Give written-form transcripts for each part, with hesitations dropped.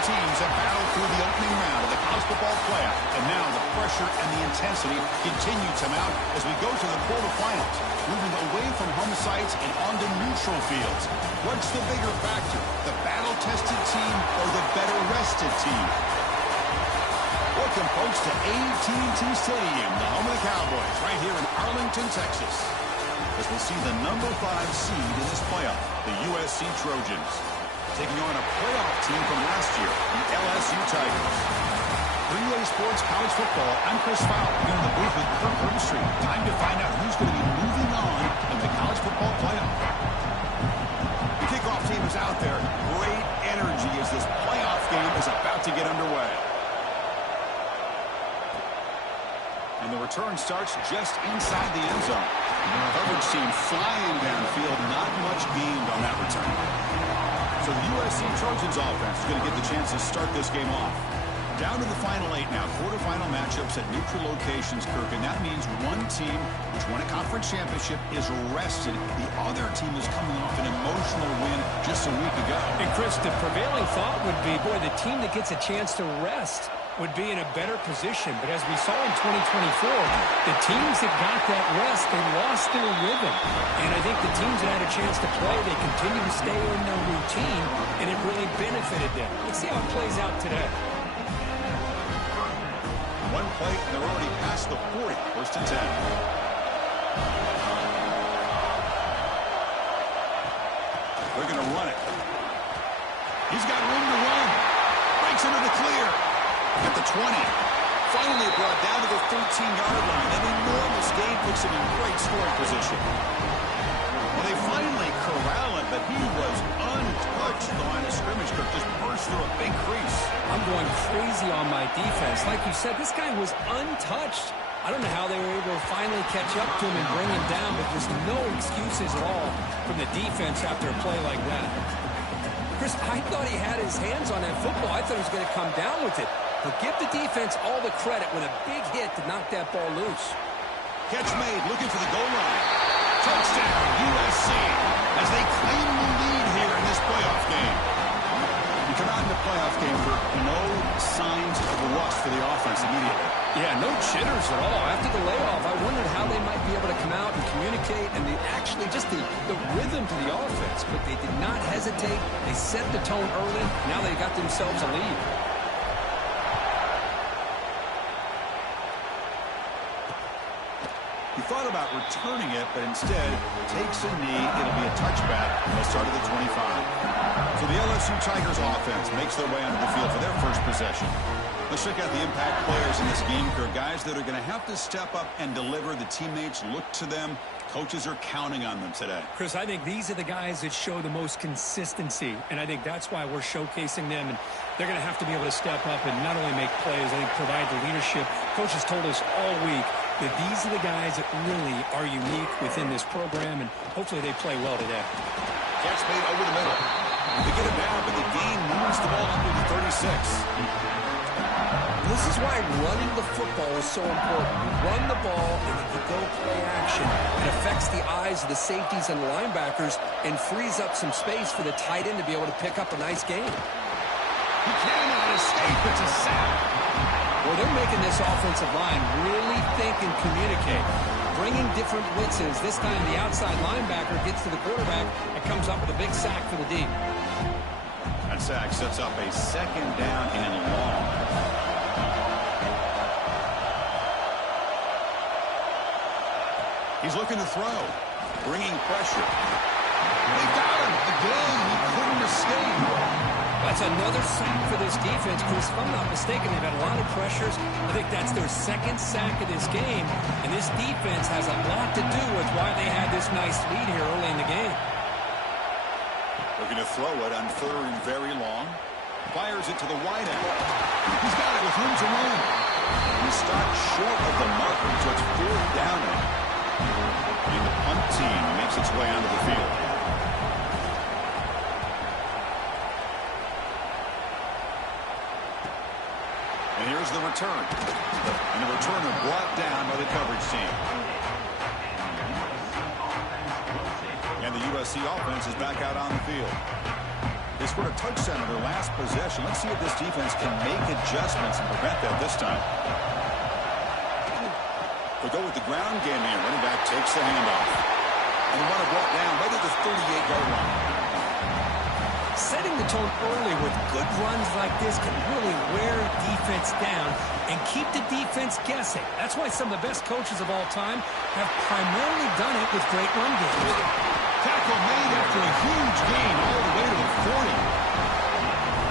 teams have battled through the opening round of the college football playoff, and now the pressure and the intensity continue to mount as we go to the quarterfinals, moving away from home sites and onto neutral fields. What's the bigger factor, the battle-tested team or the better-rested team? Welcome, folks, to AT&T Stadium, the home of the Cowboys, right here in Arlington, Texas, as we'll see the number 5 seed in this playoff, the USC Trojans, taking on a playoff team from last year, the LSU Tigers. 3-Way Sports College Football, I'm Chris Fowler, here in the booth with Kirk Herbstreit. Time to find out who's going to be moving on in the college football playoff. The kickoff team is out there. Great energy as this playoff game is about to get underway. And the return starts just inside the end zone. The coverage team flying downfield, not much gained on that return. So the USC Trojans offense is going to get the chance to start this game off. Down to the final 8 now, quarterfinal matchups at neutral locations, Kirk, and that means one team which won a conference championship is rested. The other team is coming off an emotional win just a week ago. And Chris, the prevailing thought would be, boy, the team that gets a chance to rest would be in a better position. But as we saw in 2024, the teams that got that rest, they lost their rhythm. And I think the teams that had a chance to play, they continue to stay in their routine, and it really benefited them. Let's see how it plays out today. One play, and they're already past the 40, 1st and 10. They're going to run it. He's got room to run. Breaks into the clear. At the 20. Finally brought down to the 13-yard line. An enormous gain puts him in great scoring position. Well, they finally corral him, but he was untouched at the line of scrimmage. Could just burst through a big crease. I'm going crazy on my defense. Like you said, this guy was untouched. I don't know how they were able to finally catch up to him and bring him down, but there's no excuses at all from the defense after a play like that. Chris, I thought he had his hands on that football. I thought he was going to come down with it. But give the defense all the credit with a big hit to knock that ball loose. Catch made, looking for the goal line. Touchdown, USC, as they claim the lead here in this playoff game. You come out in the playoff game for no signs of rust for the offense immediately. Yeah, no jitters at all. After the layoff, I wondered how they might be able to come out and communicate, and actually just the rhythm to the offense. But they did not hesitate. They set the tone early. Now they got themselves a lead. He thought about returning it, but instead takes a knee. It'll be a touchback. They'll start at the 25. So the LSU Tigers offense makes their way onto the field for their first possession. Let's check out the impact players in this game, guys that are going to have to step up and deliver. The teammates look to them. Coaches are counting on them today. Chris, I think these are the guys that show the most consistency, and I think that's why we're showcasing them. And they're going to have to be able to step up and not only make plays, I think provide the leadership. Coaches told us all week that these are the guys that really are unique within this program, and hopefully they play well today. Catch made over the middle. They get it down, but the gain moves the ball under the 36. This is why running the football is so important. You run the ball, and if you go play action, it affects the eyes of the safeties and linebackers and frees up some space for the tight end to be able to pick up a nice gain. He cannot escape. It's a sack. Well, they're making this offensive line really think and communicate. Bringing different blitzes. This time the outside linebacker gets to the quarterback and comes up with a big sack for the D. That sack sets up a 2nd down and long. He's looking to throw. Bringing pressure. They got him. Again, he couldn't escape. That's another sack for this defense, Chris. If I'm not mistaken, they've had a lot of pressures. I think that's their 2nd sack of this game. And this defense has a lot to do with why they had this nice lead here early in the game. Looking to throw it on 3rd and very long. Fires it to the wide end. He's got it with room to run. He stopped short of the marker, so it's 4th down. And the punt team makes its way onto the field. And here's the return. And the returner brought down by the coverage team. And the USC offense is back out on the field. They scored a touchdown on their last possession. Let's see if this defense can make adjustments and prevent that this time. They go with the ground game here. Running back takes the handoff. And the runner brought down right at the 38-yard line. Setting the tone early with good runs like this can really wear defense down and keep the defense guessing. That's why some of the best coaches of all time have primarily done it with great run games. Tackle made after a huge gain all the way to the 40.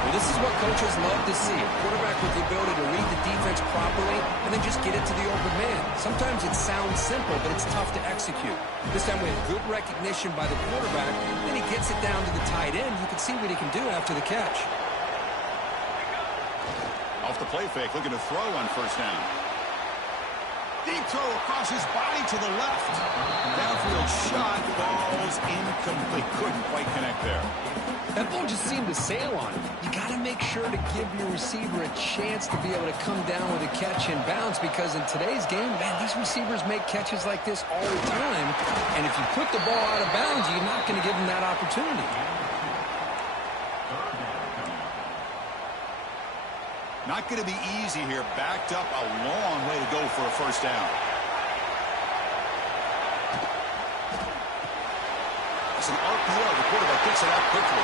Well, this is what coaches love to see. A quarterback with the ability to read the defense properly and then just get it to the open man. Sometimes it sounds simple, but it's tough to execute. This time we have good recognition by the quarterback. Then he gets it down to the tight end. You can see what he can do after the catch. Off the play fake, looking to throw on first down. Deep throw across his body to the left. Downfield shot, ball's incomplete. Couldn't quite connect there. That ball just seemed to sail on him. You got to make sure to give your receiver a chance to be able to come down with a catch and bounce, because in today's game, man, these receivers make catches like this all the time. And if you put the ball out of bounds, you're not going to give them that opportunity. Not going to be easy here. Backed up a long way to go for a first down. It's an RPO. The quarterback picks it up quickly.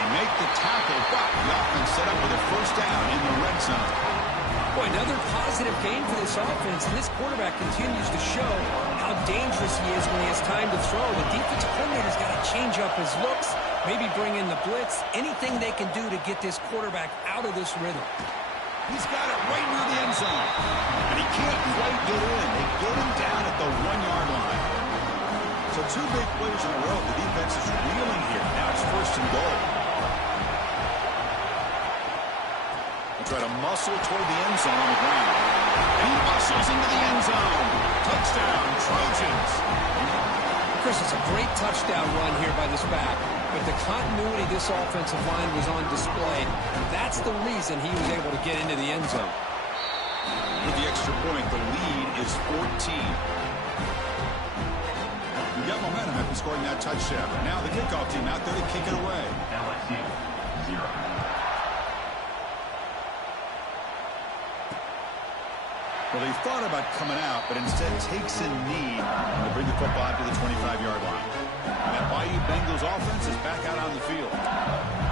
They make the tackle, but the offense set up with a first down in the red zone. Boy, another positive game for this offense, and this quarterback continues to show how dangerous he is when he has time to throw. The defensive coordinator's got to change up his looks, maybe bring in the blitz, anything they can do to get this quarterback out of this rhythm. He's got it right near the end zone, and he can't quite get in. They get him down at the 1-yard line. So 2 big plays in a row. The defense is reeling here. Now it's first and goal. Try to muscle toward the end zone on the ground. And he muscles into the end zone. Touchdown, Trojans. Chris, it's a great touchdown run here by this back. But the continuity of this offensive line was on display. And that's the reason he was able to get into the end zone. With the extra point, the lead is 14. You got momentum after scoring that touchdown. Now the kickoff team out there to kick it away. LSU 0. Well, they thought about coming out, but instead takes a knee to bring the football to the 25-yard line. And that Bayou Bengals offense is back out on the field.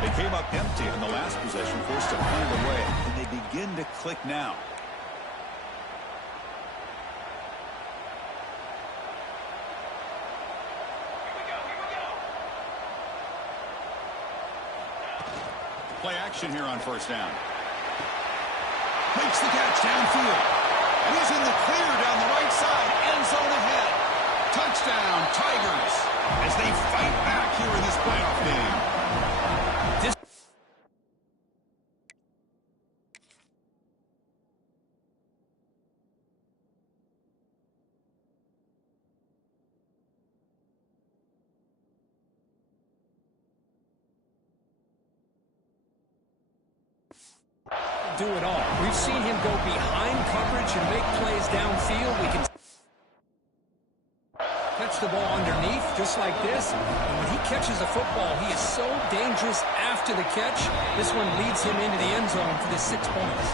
They came up empty on the last possession, forced to punt it away, and they begin to click now. Play action here on first down. Makes the catch downfield. And he's in the clear down the right side. End zone ahead. Touchdown, Tigers, as they fight back here in this playoff game. Do it all. We've seen him go behind coverage and make plays downfield. We can catch the ball underneath just like this. And when he catches the football, he is so dangerous after the catch. This one leads him into the end zone for the 6 points.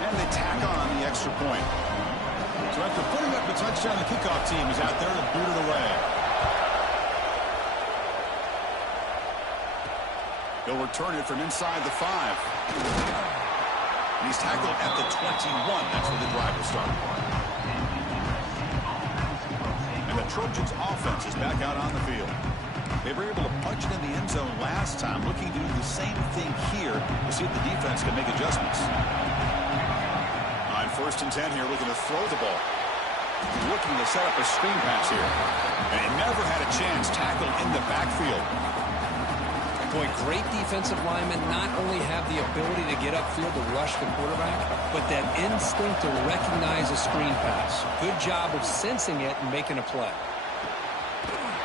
And they tack on the extra point. So after putting up the touchdown, the kickoff team is out there to boot it away. They'll return it from inside the 5. And he's tackled at the 21. That's where the drive will start. And the Trojans offense is back out on the field. They were able to punch it in the end zone last time, looking to do the same thing here to see if the defense can make adjustments. On first and 10 here, looking to throw the ball. Looking to set up a screen pass here. And he never had a chance, tackled in the backfield. Boy, great defensive linemen not only have the ability to get upfield to rush the quarterback, but that instinct to recognize a screen pass. Good job of sensing it and making a play.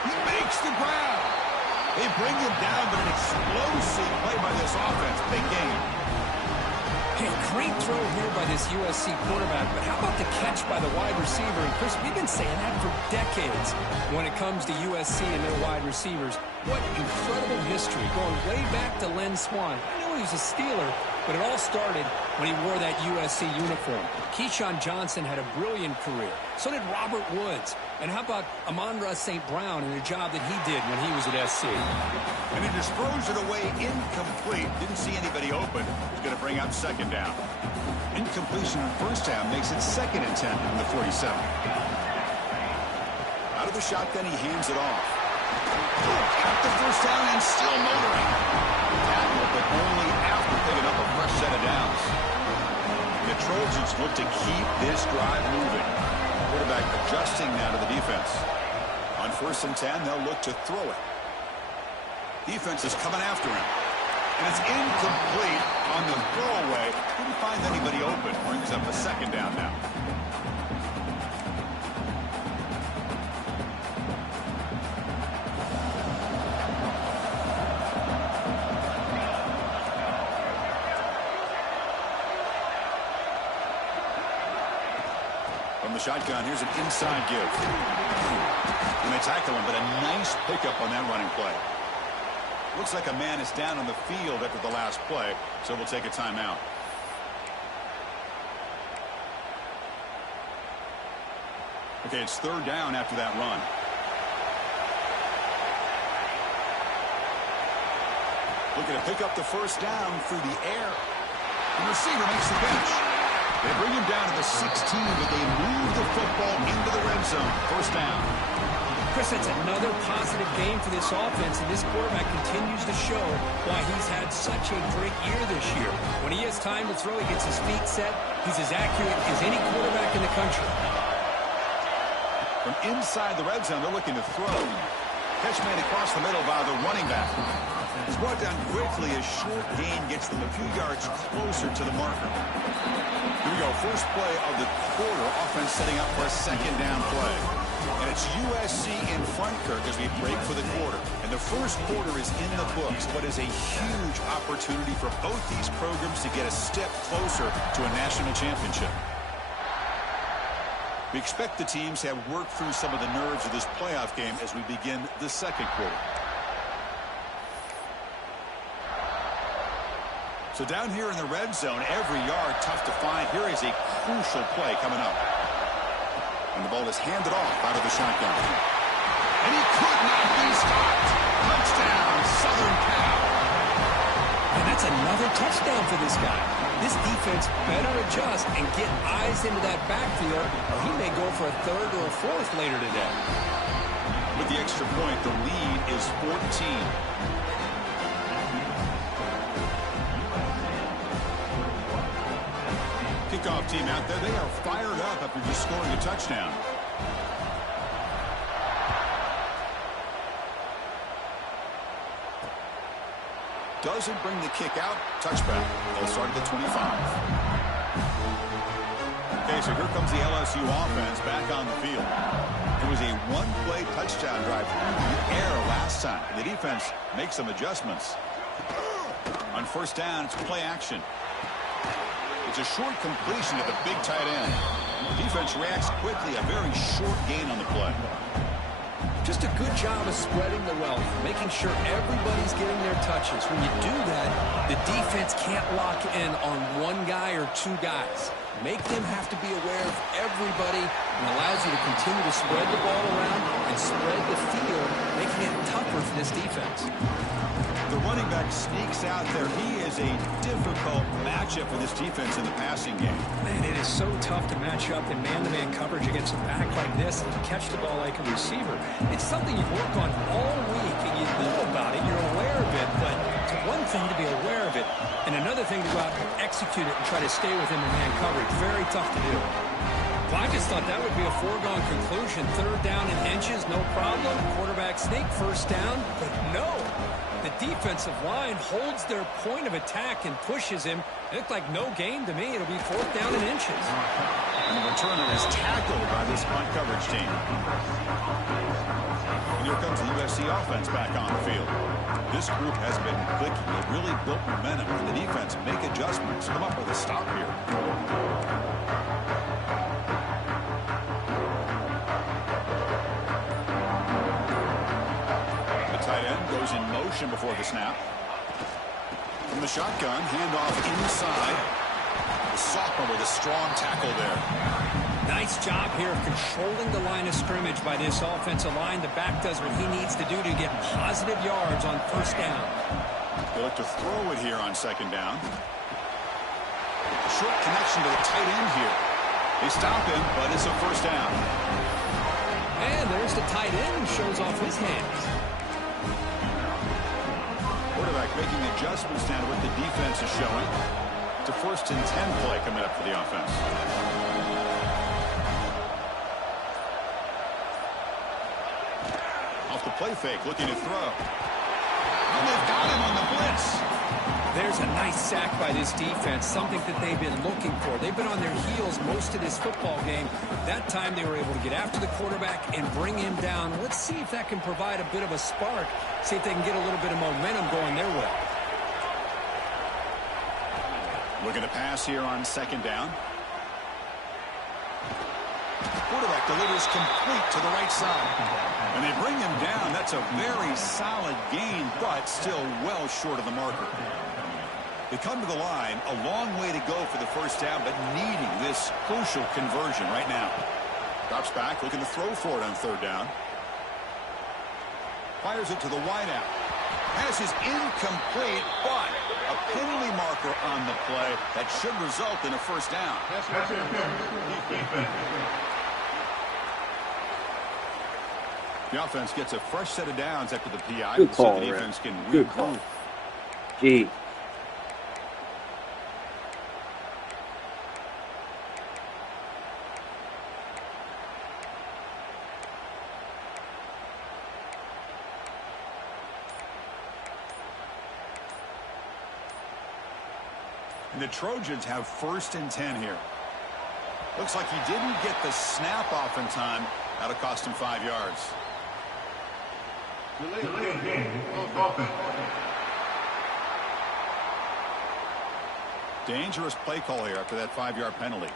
He makes the grab. They bring him down, but an explosive play by this offense. Big game. Hey, great throw here by this USC quarterback, but how about the catch by the wide receiver? And Chris, we've been saying that for decades when it comes to USC and their wide receivers. What incredible history, going way back to Len Swan. I know he was a Steeler, but it all started when he wore that USC uniform. Keyshawn Johnson had a brilliant career. So did Robert Woods. And how about Amon-Ra St. Brown and the job that he did when he was at SC? And he just throws it away incomplete. Didn't see anybody open. He's going to bring up second down. Incompletion on first down makes it 2nd and 10 from the 47. Out of the shotgun, he hands it off. Got the first down and still motoring. Tackle, but only after picking up a fresh set of downs. The Trojans look to keep this drive moving. Quarterback adjusting now to the defense. On 1st and 10, they'll look to throw it. Defense is coming after him. And it's incomplete on the throwaway. Didn't find anybody open. Brings up a 2nd down now. From the shotgun, here's an inside give. And they tackle him, but a nice pickup on that running play. Looks like a man is down on the field after the last play, so we'll take a timeout. Okay, it's 3rd down after that run. Looking to pick up the first down through the air. The receiver makes the catch. They bring him down to the 16, but they move the football into the red zone. First down. Chris, that's another positive game for this offense, and this quarterback continues to show why he's had such a great year this year. When he has time to throw, he gets his feet set. He's as accurate as any quarterback in the country. From inside the red zone, they're looking to throw. Catch made across the middle by the running back. It's brought down quickly as short gain gets them a few yards closer to the marker. Here we go. First play of the quarter. Offense setting up for a 2nd down play. And it's USC in front, Kirk, as we break for the quarter. And the first quarter is in the books. What is a huge opportunity for both these programs to get a step closer to a national championship. We expect the teams to have worked through some of the nerves of this playoff game as we begin the 2nd quarter. So down here in the red zone, every yard tough to find. Here is a crucial play coming up. And the ball is handed off out of the shotgun. And he could not be stopped. Touchdown, Southern Cal. And that's another touchdown for this guy. This defense better adjust and get eyes into that backfield, or he may go for a 3rd or a 4th later today. With the extra point, the lead is 14. Kickoff team out there, they are fired up after just scoring a touchdown. Doesn't bring the kick out. Touchback. They'll start at the 25. Okay, so here comes the LSU offense back on the field. It was a one-play touchdown drive through the air last time. The defense makes some adjustments. On 1st down, it's play action. It's a short completion to the big tight end. The defense reacts quickly, a very short gain on the play. Just a good job of spreading the wealth, making sure everybody's getting their touches. When you do that, the defense can't lock in on one guy or 2 guys. Make them have to be aware of everybody and allows you to continue to spread the ball around and spread the field, making it tougher for this defense. The running back sneaks out there. He is a difficult matchup for this defense in the passing game. Man, it is so tough to match up in man-to-man coverage against a back like this and catch the ball like a receiver. It's something you work on all week, and you know about it. You're aware of it, but it's one thing to be aware of it, and another thing to go out and execute it and try to stay within the man coverage. Very tough to do. Well, I just thought that would be a foregone conclusion. 3rd down and inches, no problem. Quarterback sneak, 1st down, but no. The defensive line holds their point of attack and pushes him. It looked like no gain to me. It'll be 4th down and inches. And the returner is tackled by this punt coverage team. And here comes the USC offense back on the field. This group has been clicking. They really built momentum momentum. Can the defense make adjustments? Come up with a stop here. The tight end goes in motion before the snap. From the shotgun, handoff inside. The sophomore with a strong tackle there. Nice job here of controlling the line of scrimmage by this offensive line. The back does what he needs to do to get positive yards on first down. They look to throw it here on second down. A short connection to the tight end here. They stop him, but it's a first down. And there's the tight end who shows off his hands. Quarterback making adjustments now to what the defense is showing. It's a 1st and 10 play coming up for the offense. Off the play fake, looking to throw. And they've got him on the blitz. There's a nice sack by this defense, something that they've been looking for. They've been on their heels most of this football game. That time they were able to get after the quarterback and bring him down. Let's see if that can provide a bit of a spark, see if they can get a little bit of momentum going their way. Looking to pass here on second down. Quarterback delivers complete to the right side. And they bring him down. That's a very solid gain, but still well short of the marker. They come to the line, a long way to go for the first down, but needing this crucial conversion right now. Drops back, looking to throw for it on third down. Fires it to the wideout. Pass is incomplete, but a penalty marker on the play that should result in a first down. The offense gets a fresh set of downs after the PI. Good call, so the defense can Good call. regroup. Gee. And the Trojans have 1st and 10 here. Looks like he didn't get the snap off in time. That'll cost him 5 yards. Dangerous play call here after that 5-yard penalty.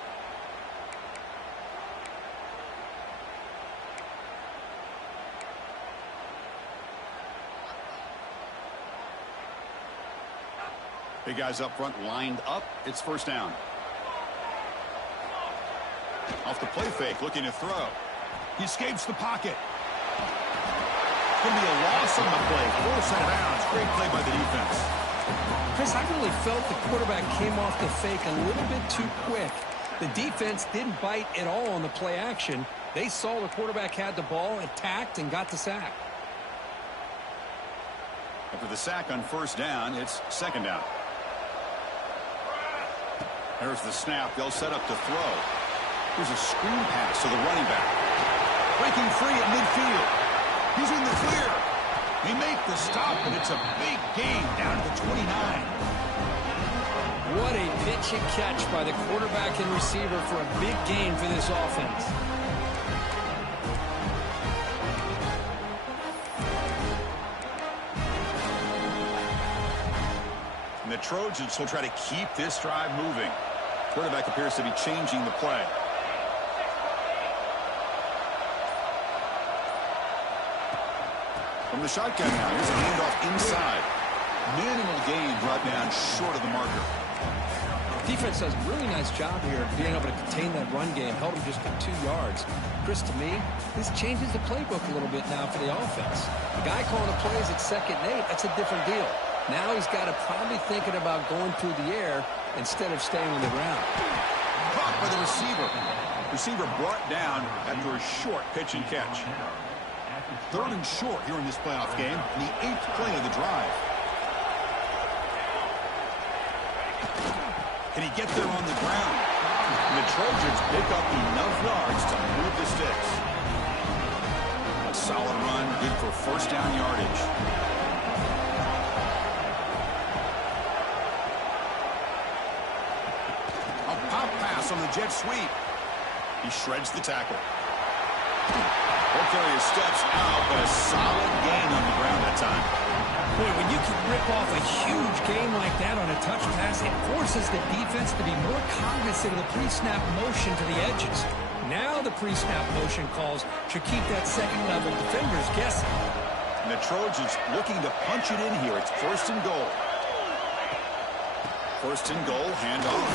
Big guys up front lined up. It's first down. Off the play fake, looking to throw. He escapes the pocket. Going to be a loss on the play. Force out of bounds. Great play by the defense. Chris, I really felt the quarterback came off the fake a little bit too quick. The defense didn't bite at all on the play action. They saw the quarterback had the ball, attacked, and got the sack. After the sack on first down, it's second down. There's the snap. They'll set up to throw. Here's a screen pass to the running back. Breaking free at midfield. He's in the clear. They make the stop, but it's a big gain down to the 29. What a pitch and catch by the quarterback and receiver for a big gain for this offense. And the Trojans will try to keep this drive moving. Quarterback appears to be changing the play. From the shotgun now, here's a handoff inside. Minimal gain brought down short of the marker. Defense does a really nice job here of being able to contain that run game. Held him just for 2 yards. Chris, to me, this changes the playbook a little bit now for the offense. The guy calling the plays at 2nd and 8, that's a different deal. Now he's got to probably thinking about going through the air instead of staying on the ground. Caught by the receiver. Receiver brought down after a short pitch and catch. 3rd and short here in this playoff game. The 8th play of the drive. Can he get there on the ground? And the Trojans pick up enough yards to move the sticks. A solid run, good for first down yardage. A pop pass on the jet sweep. He shreds the tackle. Ball carrier steps out, but a solid gain on the ground that time. Boy, when you can rip off a huge game like that on a touch pass, it forces the defense to be more cognizant of the pre-snap motion to the edges. Now the pre-snap motion calls should keep that second-level defenders guessing. And the Trojans looking to punch it in here. It's first and goal. First and goal, handoff.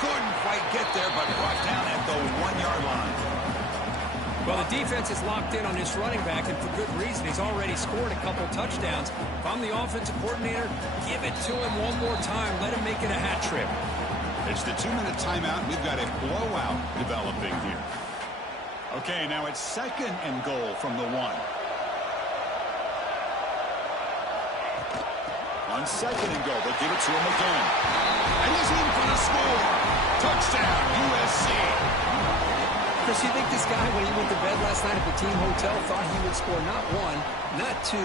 Couldn't quite get there, but brought down at the 1-yard line. Well, the defense is locked in on this running back, and for good reason. He's already scored a couple touchdowns. If I'm the offensive coordinator, give it to him one more time. Let him make it a hat trick. It's the 2-minute timeout. We've got a blowout developing here. Okay, now it's second and goal from the 1. On second and goal, they'll give it to him again. And he's in for the score. Touchdown, USC. Chris, you think this guy, when he went to bed last night at the team hotel, thought he would score not 1, not 2,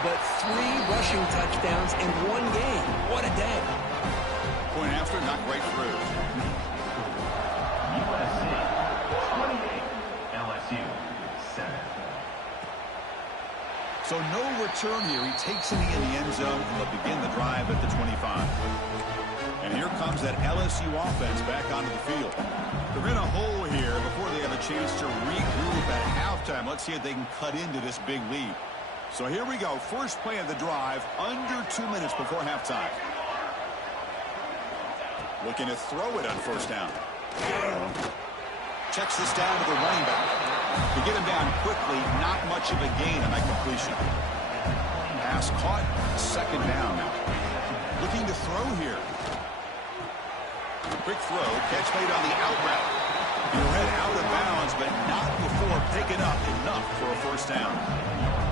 but 3 rushing touchdowns in one game? What a day. Point after, not quite through. USC 28, LSU 7. So no return here. He takes it in the end zone, and they'll begin the drive at the 25. And here comes that LSU offense back onto the field. They're in a hole here before they have a chance to regroup at halftime. Let's see if they can cut into this big lead. So here we go. First play of the drive, under 2 minutes before halftime. Looking to throw it on first down. Checks this down to the running back. To get him down quickly, not much of a gain on that completion. Pass caught, second down now. Looking to throw here. Quick throw, catch made on the out route. He ran out of bounds, but not before picking up enough for a first down.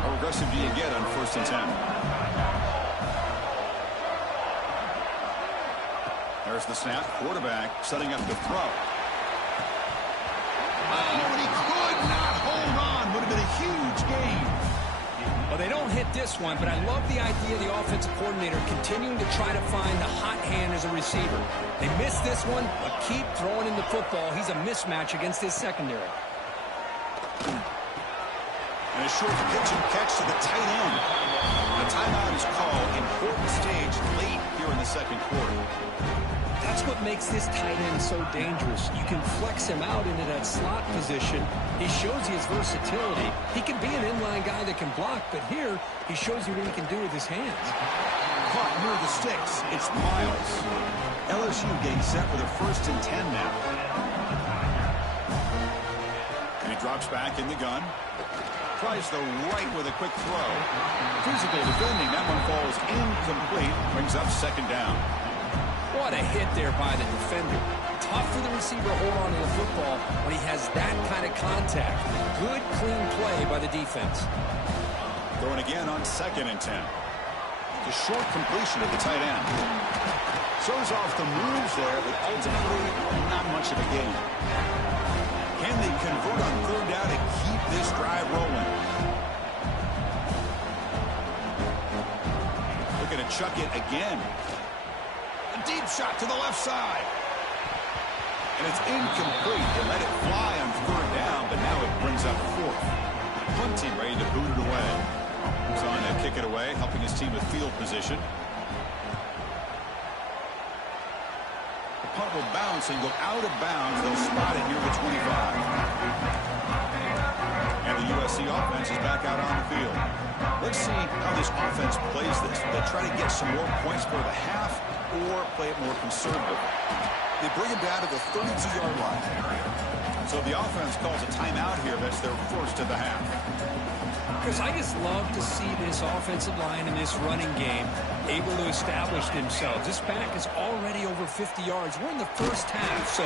How aggressive do you get on first and 10? There's the snap. Quarterback setting up the throw. Oh, and he could not hold on. Would have been a huge gain. Well, they don't hit this one, but I love the idea of the offensive coordinator continuing to try to find the hot hand as a receiver. They missed this one, but keep throwing in the football. He's a mismatch against his secondary. And a short pitch and catch to the tight end. The timeout is called. Important stage late here in the second quarter. That's what makes this tight end so dangerous. You can flex him out into that slot position. He shows you his versatility. He can be an inline guy that can block, but here he shows you what he can do with his hands. Caught near the sticks. It's Miles. LSU getting set for the first and 10 now. And he drops back in the gun. Tries the right with a quick throw. Physical defending. That one falls incomplete. Brings up second down. What a hit there by the defender. Tough for the receiver to hold on to the football when he has that kind of contact. Good, clean play by the defense. Going again on second and 10. The short completion of the tight end. Shows off the moves there, but ultimately not much of a gain. Can they convert on third down and keep this drive rolling? Looking to chuck it again. A deep shot to the left side. And it's incomplete. They let it fly on third down, but now it brings up fourth. Punt team ready to boot it away. He's on to kick it away, helping his team with field position. The punt will bounce and go out of bounds. They'll spot it near the 25. And the USC offense is back out on the field. Let's see how this offense plays this. Will they try to get some more points for the half or play it more conservative? They bring it down to the 32-yard line. So the offense calls a timeout here. That's their first of the half. Chris, I just love to see this offensive line in this running game able to establish themselves. This back is already over 50 yards. We're in the first half, so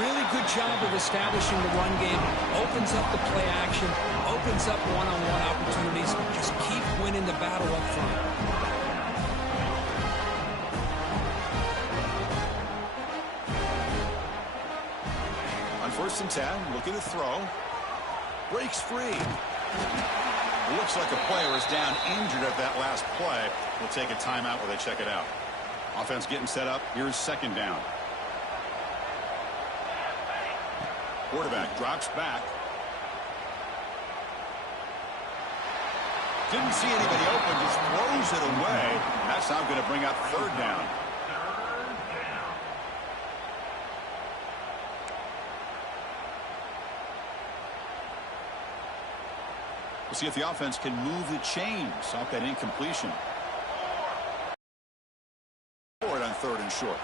really good job of establishing the run game. Opens up the play action, opens up one-on-one opportunities. Just keep winning the battle up front. On first and 10, looking to throw. Breaks free. Looks like a player is down injured at that last play. We'll take a timeout while they check it out. Offense getting set up. Here's second down. Quarterback drops back. Didn't see anybody open, just throws it away. That's now going to bring up third down. We'll see if the offense can move the chains off that incompletion. Forward on third and short.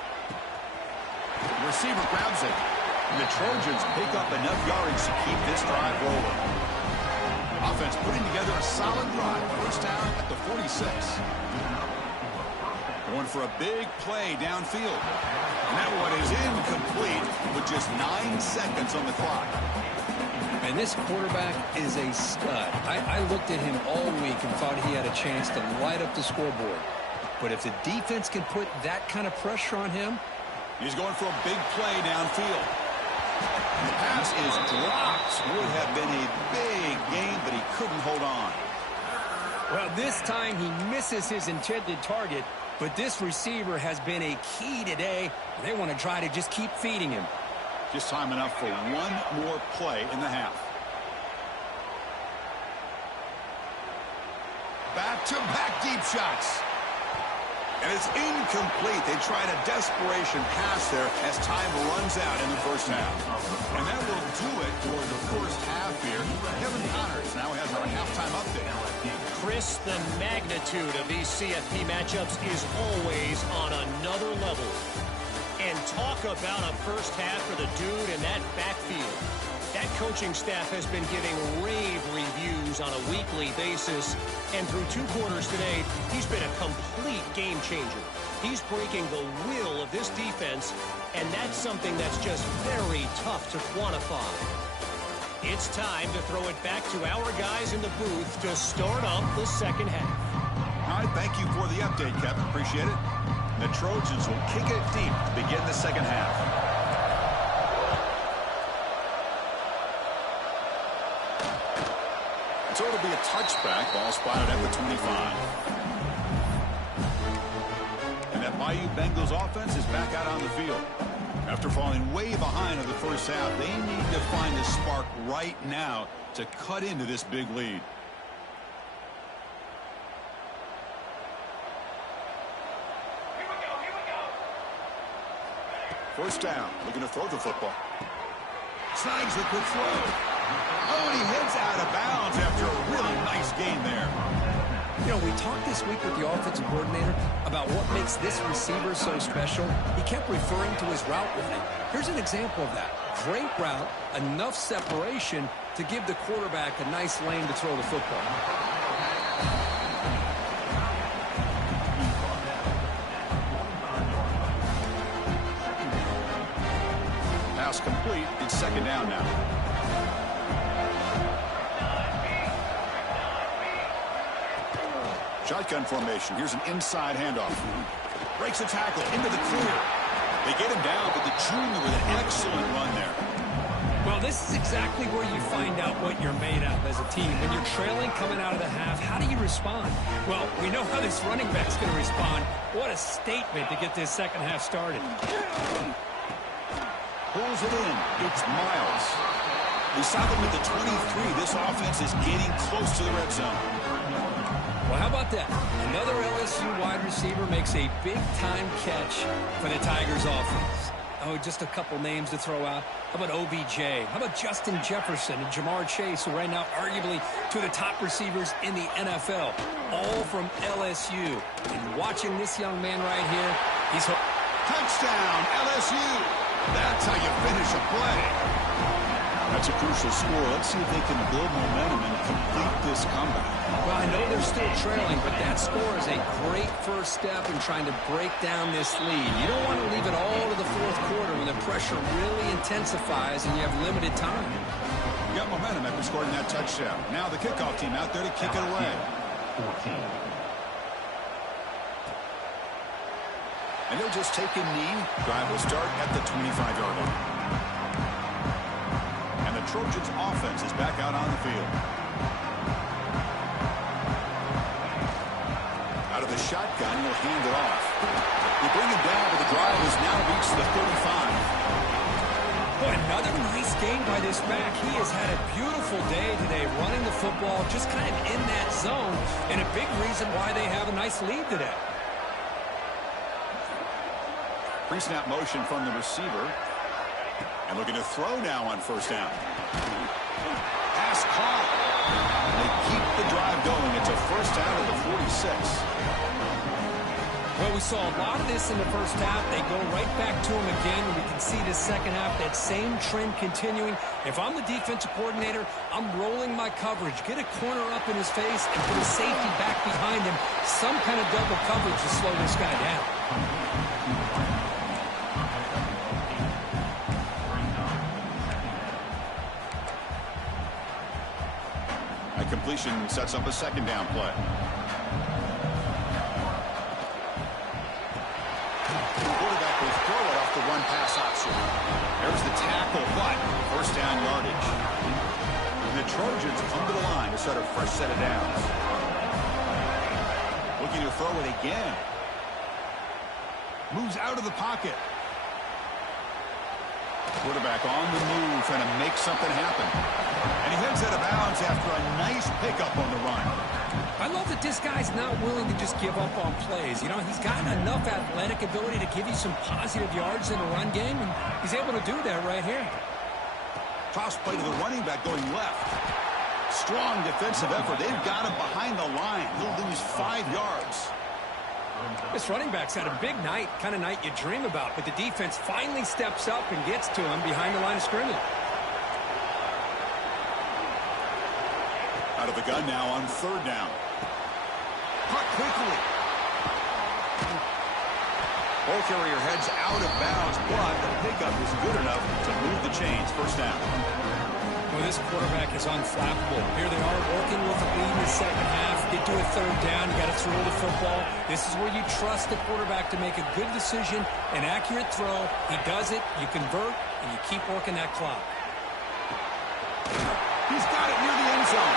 The receiver grabs it. And the Trojans pick up enough yardage to keep this drive rolling. Offense putting together a solid drive. First down at the 46. Going for a big play downfield. And that one is incomplete with just 9 seconds on the clock. And this quarterback is a stud. I looked at him all week and thought he had a chance to light up the scoreboard. But if the defense can put that kind of pressure on him. He's going for a big play downfield. The pass is dropped. Would have been a big game, but he couldn't hold on. Well, this time he misses his intended target, but this receiver has been a key today. They want to try to just keep feeding him. Just time enough for one more play in the half. Back-to-back deep shots. And it's incomplete. They tried a desperation pass there as time runs out in the first half. And that will do it for the first half here. Kevin Connors now has our halftime update. Chris, the magnitude of these CFP matchups is always on another level. And talk about a first half for the dude in that backfield. That coaching staff has been giving rave reviews on a weekly basis. And through 2 quarters today, he's been a complete game changer. He's breaking the will of this defense, and that's something that's just very tough to quantify. It's time to throw it back to our guys in the booth to start up the second half. All right, thank you for the update, Kevin. Appreciate it. The Trojans will kick it deep to begin the second half. So it'll be a touchback. Ball spotted at the 25. And that Bayou Bengals offense is back out on the field. After falling way behind in the first half, they need to find a spark right now to cut into this big lead. First down, looking to throw the football. Snags the quick throw. Oh, and he heads out of bounds after a really nice game there. You know, we talked this week with the offensive coordinator about what makes this receiver so special. He kept referring to his route running. Here's an example of that. Great route, enough separation to give the quarterback a nice lane to throw the football. Pass complete. It's second down now. Shotgun formation. Here's an inside handoff. Breaks a tackle into the clear. They get him down, but the junior with an excellent run there. Well, this is exactly where you find out what you're made of as a team. When you're trailing coming out of the half, how do you respond? Well, we know how this running back's going to respond. What a statement to get this second half started. Pulls it in. It's Miles. We saw them at the 23. This offense is getting close to the red zone. Well, how about that? Another LSU wide receiver makes a big-time catch for the Tigers offense. Oh, just a couple names to throw out. How about OBJ? How about Justin Jefferson and Jamar Chase, who right now arguably two of the top receivers in the NFL, all from LSU. And watching this young man right here, he's... Touchdown, LSU! That's how you finish a play. That's a crucial score. Let's see if they can build momentum and complete this comeback. Well, I know they're still trailing, but that score is a great first step in trying to break down this lead. You don't want to leave it all to the fourth quarter when the pressure really intensifies and you have limited time. You got momentum after scoring that touchdown. Now the kickoff team out there to kick it away. 14. And they'll just take a knee. Drive will start at the 25-yard line. And the Trojans offense is back out on the field. Out of the shotgun, he'll hand it off. They bring him down, but the drive has now reached the 35. Boy, another nice gain by this back. He has had a beautiful day today running the football, just kind of in that zone, and a big reason why they have a nice lead today. Pre-snap motion from the receiver. And looking to throw now on first down. Pass caught. They keep the drive going. It's a first down at the 46. Well, we saw a lot of this in the first half. They go right back to him again. We can see the second half, that same trend continuing. If I'm the defensive coordinator, I'm rolling my coverage. Get a corner up in his face and put a safety back behind him. Some kind of double coverage to slow this guy down. Completion sets up a second down play. The quarterback will throw it off the run pass option. There's the tackle, but first down yardage. And the Trojans come to the line to start a fresh set of downs. Looking to throw it again. Moves out of the pocket. Quarterback on the move, trying to make something happen. And he heads out of bounds after a nice pickup on the run. I love that this guy's not willing to just give up on plays. You know, he's got enough athletic ability to give you some positive yards in the run game, and he's able to do that right here. Toss play to the running back going left. Strong defensive effort. They've got him behind the line. He'll lose 5 yards. This running back's had a big night, kind of night you dream about, but the defense finally steps up and gets to him behind the line of scrimmage. Out of the gun now on third down. Caught quickly. Ball carrier heads out of bounds, but the pickup is good enough to move the chains. First down. Well, this quarterback is unflappable. Here they are working with a lead in the second half. Get to a third down. You got to throw the football. This is where you trust the quarterback to make a good decision, an accurate throw. He does it. You convert, and you keep working that clock. He's got it near the end zone.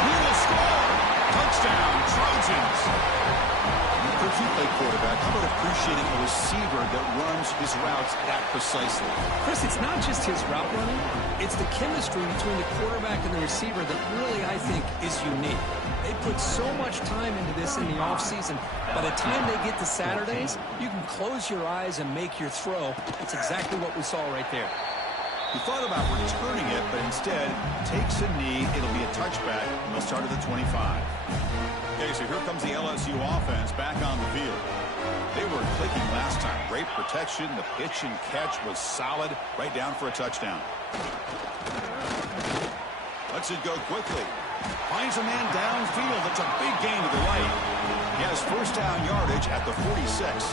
And he will score. Touchdown, Trojans. For a two-play quarterback, how about appreciating a receiver that runs his routes that precisely? Chris, it's not just his route running. It's the chemistry between the quarterback and the receiver that really, I think, is unique. They put so much time into this in the offseason. By the time they get to Saturdays, you can close your eyes and make your throw. That's exactly what we saw right there. He thought about returning it, but instead takes a knee. It'll be a touchback, and they'll start at the 25. Okay, so here comes the LSU offense back on the field. They were clicking last time. Great protection. The pitch and catch was solid. Right down for a touchdown. Lets it go quickly. Finds a man downfield. That's a big gain to the right. He has first down yardage at the 46.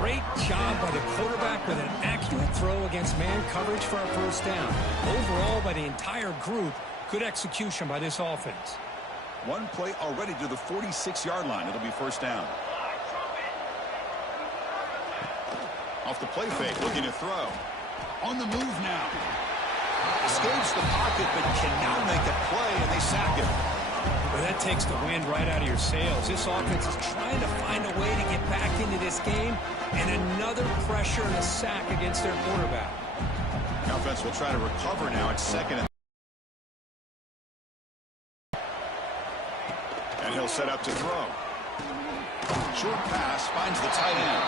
Great job by the quarterback with an accurate throw against man coverage for a first down. Overall, by the entire group, good execution by this offense. One play already to the 46-yard line. It'll be first down. Off the play fake, looking to throw. On the move now. Escapes the pocket, but cannot make a play, and they sack him. Well, that takes the wind right out of your sails. This offense is trying to find a way to get back into this game, and another pressure and a sack against their quarterback. The offense will try to recover now at second. And he'll set up to throw. Short pass finds the tight end.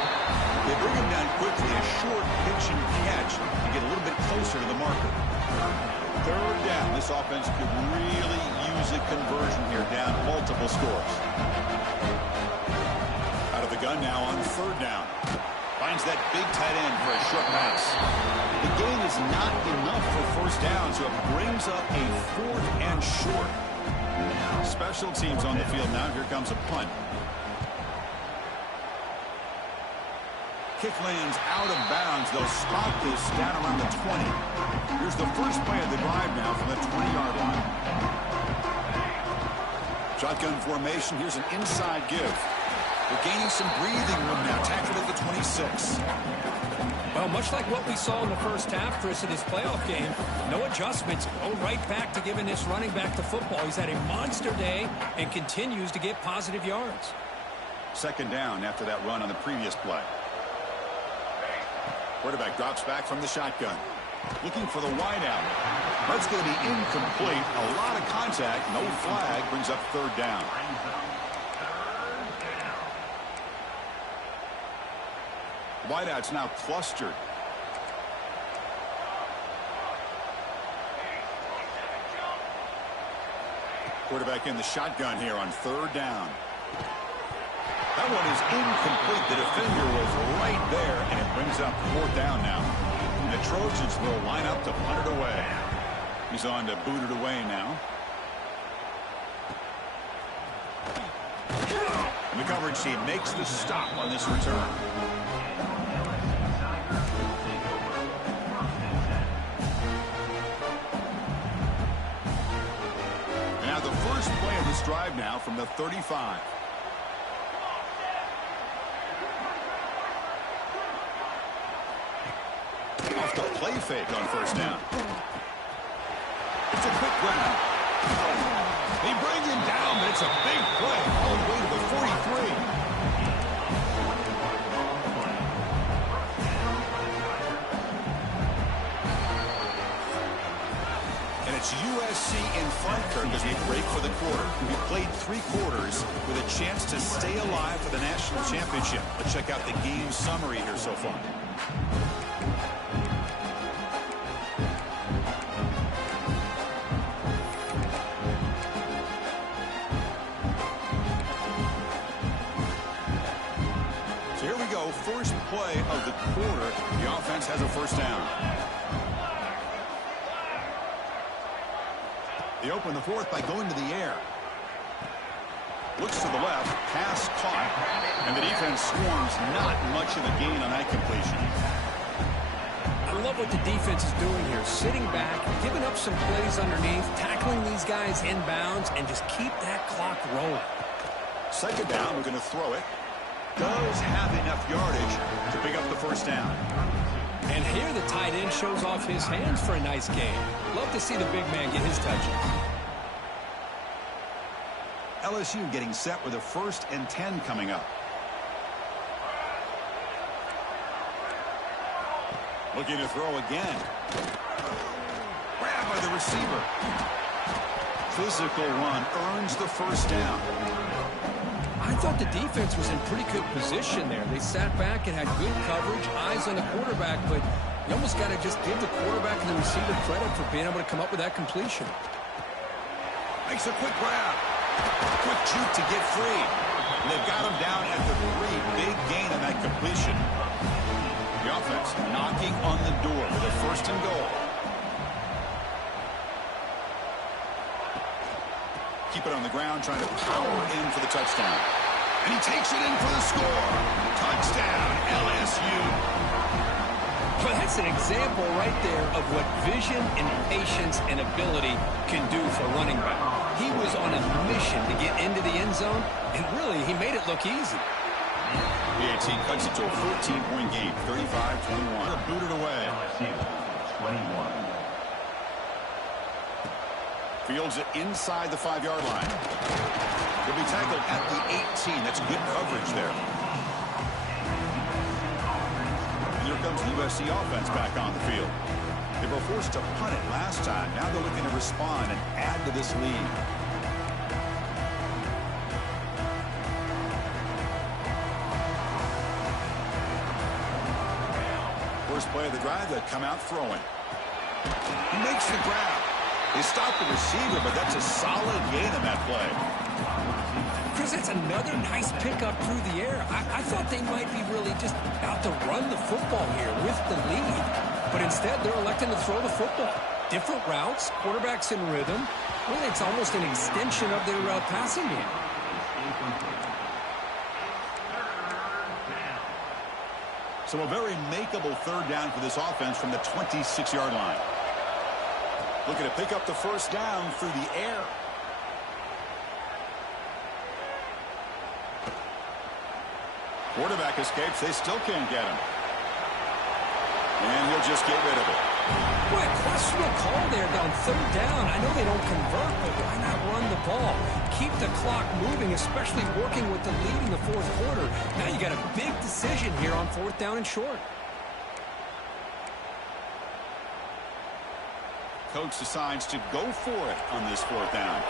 They bring him down quickly. A short pitch and catch to get a little bit closer to the marker. Third down. This offense could really use a conversion here, down multiple scores. Out of the gun now on third down. Finds that big tight end for a short pass. The gain is not enough for first down, so it brings up a fourth and short. Special teams on the field now. Here comes a punt. Kick lands out of bounds. They'll stop this down around the 20. Here's the first play of the drive now from the 20-yard line. Shotgun formation. Here's an inside give. They're gaining some breathing room now. Tackled at the 26. Well, much like what we saw in the first half, Chris, in this playoff game, no adjustments. Go right back to giving this running back the football. He's had a monster day and continues to get positive yards. Second down after that run on the previous play. Quarterback drops back from the shotgun. Looking for the wide out. That's going to be incomplete. A lot of contact. No flag. Brings up third down. Wideout's now clustered. Quarterback in the shotgun here on third down. That one is incomplete. The defender was right there, and it brings up fourth down now. And the Trojans will line up to punt it away. He's on to boot it away now. And the coverage team makes the stop on this return. And now the first play of this drive now from the 35. Off the play fake on first down. It's a quick grab. They bring him down, but it's a big play all the way to the 43. And it's USC in front, Kirk, as we break for the quarter. We played 3 quarters with a chance to stay alive for the national championship. Let's check out the game summary here so far. First play of the quarter. The offense has a first down. They open the fourth by going to the air. Looks to the left. Pass caught. And the defense swarms. Not much of a gain on that completion. I love what the defense is doing here. Sitting back, giving up some plays underneath, tackling these guys inbounds, and just keep that clock rolling. Second down. We're going to throw it. Does have enough yardage to pick up the first down. And here the tight end shows off his hands for a nice game. Love to see the big man get his touches. LSU getting set with a 1st and 10 coming up. Looking to throw again. Grab by the receiver. Physical run earns the first down. I thought the defense was in pretty good position there. They sat back and had good coverage, eyes on the quarterback, but you almost got to just give the quarterback and the receiver credit for being able to come up with that completion. Makes a quick grab. Quick juke to get free. And they've got him down at the 3. Big gain on that completion. The offense knocking on the door with a 1st and goal. Keep it on the ground, trying to power in for the touchdown. And he takes it in for the score. Touchdown, LSU. Well, that's an example right there of what vision and patience and ability can do for running back. He was on a mission to get into the end zone, and really, he made it look easy. The team cuts it to a 14-point game, 35-21. Booted away. LSU 21. Fields it inside the 5-yard line. He'll be tackled at the 18. That's good coverage there. And here comes the USC offense back on the field. They were forced to punt it last time. Now they're looking to respond and add to this lead. First play of the drive, they come out throwing. He makes the grab. They stop the receiver, but that's a solid gain on that play. Chris, that's another nice pickup through the air. I thought they might be really just about to run the football here with the lead. But instead, they're electing to throw the football. Different routes, quarterbacks in rhythm. Really, it's almost an extension of their passing game. So a very makeable third down for this offense from the 26-yard line. Looking to pick up the first down through the air. Quarterback escapes. They still can't get him. And he'll just get rid of it. Boy, questionable call there on third down. I know they don't convert, but why not run the ball? Keep the clock moving, especially working with the lead in the fourth quarter. Now you got a big decision here on 4th down and short. coach decides to go for it on this fourth down.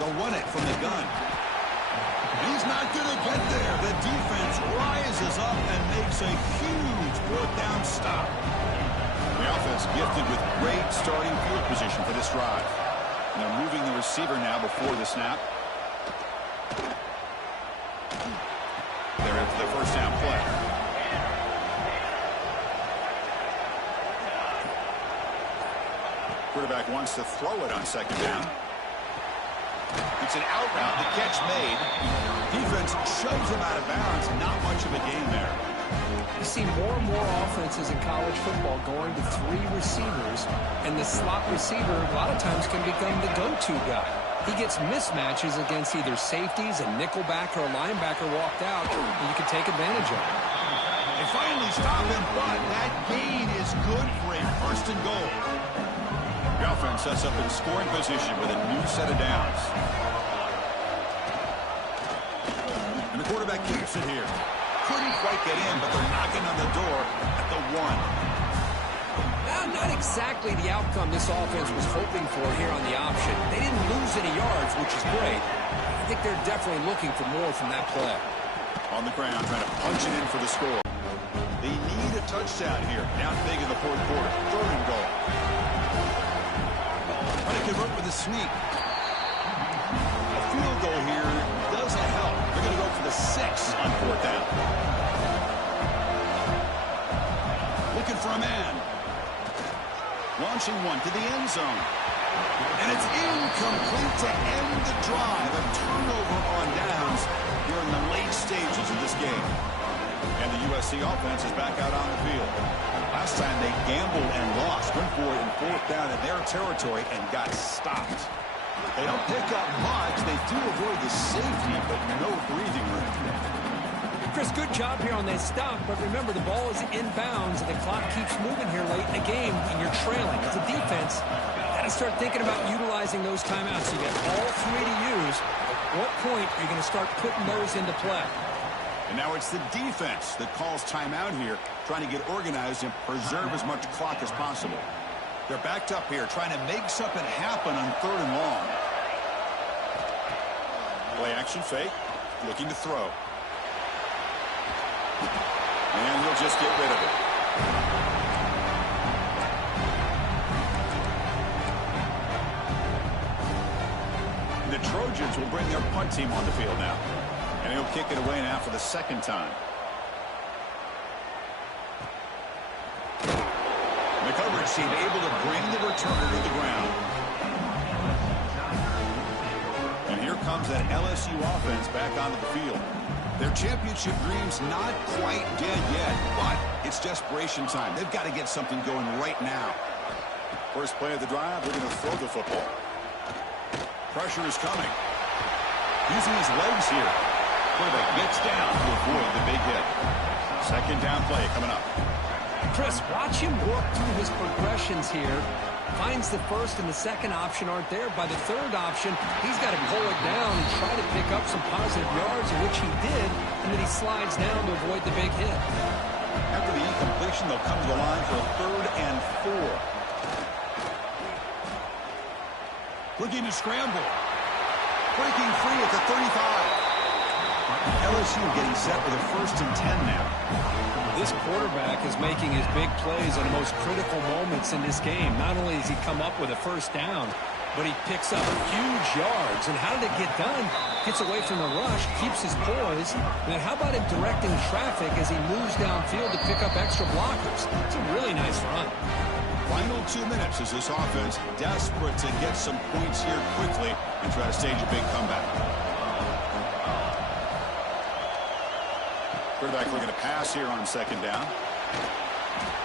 They'll run it from the gun. He's not going to get there. The defense rises up and makes a huge fourth down stop. The offense gifted with great starting field position for this drive. And they're moving the receiver now before the snap. They're in for the first down play. Quarterback wants to throw it on second down. It's an out route. The catch made. Defense shoves him out of bounds. Not much of a gain there. You see more and more offenses in college football going to 3 receivers, and the slot receiver a lot of times can become the go-to guy. He gets mismatches against either safeties, a nickelback, or a linebacker walked out, and you can take advantage of it. They finally stop him, but that gain is good for a first and goal. The offense sets up in scoring position with a new set of downs. And the quarterback keeps it here. Couldn't quite get in, but they're knocking on the door at the 1. Well, not exactly the outcome this offense was hoping for here on the option. They didn't lose any yards, which is great. I think they're definitely looking for more from that play. On the ground, trying to punch it in for the score. They need a touchdown here. Down big in the fourth quarter. Third and goal. Trying to convert with a sneak. A field goal here doesn't help. They're going to go for the 6 on fourth down. Looking for a man. Launching one to the end zone. And it's incomplete to end the drive. A turnover on downs here in the late stages of this game. And the USC offense is back out on the field. Last time they gambled and lost. Went for it in fourth down in their territory and got stopped. They don't pick up much. They do avoid the safety, but no breathing room. Chris, good job here on that stop, but remember the ball is inbounds and the clock keeps moving here late in the game and you're trailing. As a defense, got to start thinking about utilizing those timeouts. You got all 3 to use. At what point are you going to start putting those into play? And now it's the defense that calls timeout here, trying to get organized and preserve as much clock as possible. They're backed up here, trying to make something happen on third and long. Play action fake, looking to throw. And he'll just get rid of it. The Trojans will bring their punt team on the field now. And he'll kick it away now for the second time. The coverage team able to bring the returner to the ground. And here comes that LSU offense back onto the field. Their championship dreams not quite dead yet, but it's desperation time. They've got to get something going right now. First play of the drive, they're going to throw the football. Pressure is coming. Using his legs here. Quarterback gets down to avoid the big hit. Second down play coming up. Chris, watch him work through his progressions here. Finds the first and the second option aren't there. By the third option, he's got to pull it down and try to pick up some positive yards, which he did, and then he slides down to avoid the big hit. After the incompletion, they'll come to the line for a 3rd and 4. Looking to scramble. Breaking free at the 35. LSU getting set for the 1st and 10 now. This quarterback is making his big plays in the most critical moments in this game. Not only does he come up with a first down, but he picks up huge yards. And how did it get done? Gets away from the rush, keeps his poise. And then how about him directing traffic as he moves downfield to pick up extra blockers? It's a really nice run. Final 2 minutes as this offense desperate to get some points here quickly and try to stage a big comeback. Quarterback looking to pass here on second down.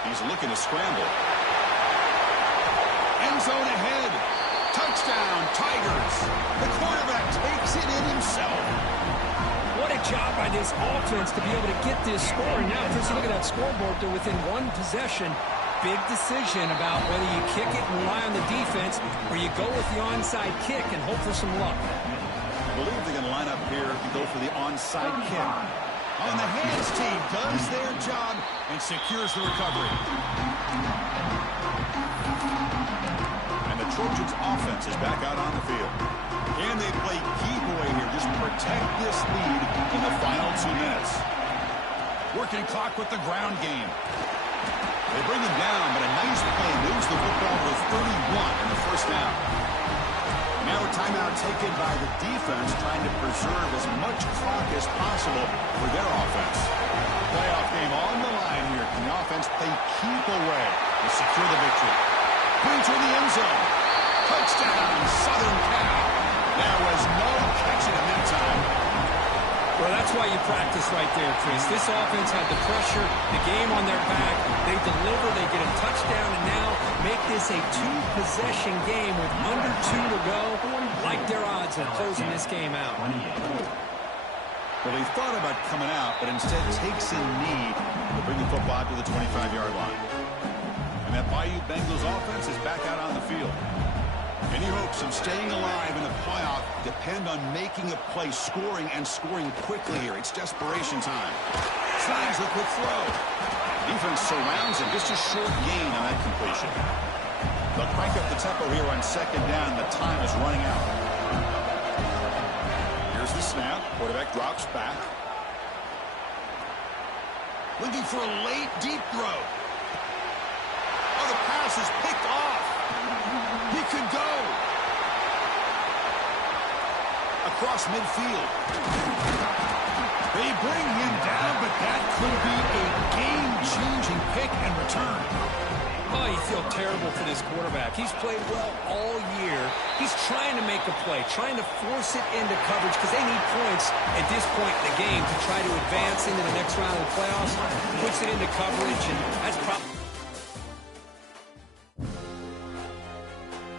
He's looking to scramble. End zone ahead. Touchdown, Tigers. The quarterback takes it in himself. What a job by this offense to be able to get this score. And now, Chris, you look at that scoreboard. They're within 1 possession. Big decision about whether you kick it and rely on the defense or you go with the onside kick and hope for some luck. I believe they're going to line up here to go for the onside kick. And the hands team does their job and secures the recovery. And the Trojans offense is back out on the field. And they play keep away here. Just protect this lead in the final 2 minutes. Working clock with the ground game. They bring him down, but a nice play moves the football to 31 in the first down. Now a timeout taken by the defense, trying to preserve as much clock as possible for their offense. Playoff game on the line here. Can the offense play keep away to secure the victory? Going to the end zone. Touchdown, Southern Cal. There was no catching him that time. Well, that's why you practice right there, Chris. This offense had the pressure, the game on their back. They deliver, they get a touchdown, and now make this a 2-possession game with under 2 to go. Like their odds of closing this game out. Well, they thought about coming out, but instead takes a knee to bring the football out to the 25-yard line. And that Bayou Bengals offense is back out on the field. Any hopes of staying alive in the playoff depend on making a play, scoring, and scoring quickly here. It's desperation time. Slides the quick throw. Defense surrounds him. Just a short gain on that completion. They'll crank up the tempo here on second down. The time is running out. Here's the snap. Quarterback drops back. Looking for a late, deep throw. Oh, the pass is picked off. He could go. Across midfield. They bring him down, but that could be a game-changing pick and return. Oh, you feel terrible for this quarterback. He's played well all year. He's trying to make a play, trying to force it into coverage because they need points at this point in the game to try to advance into the next round of the playoffs. Puts it into coverage, and that's probably...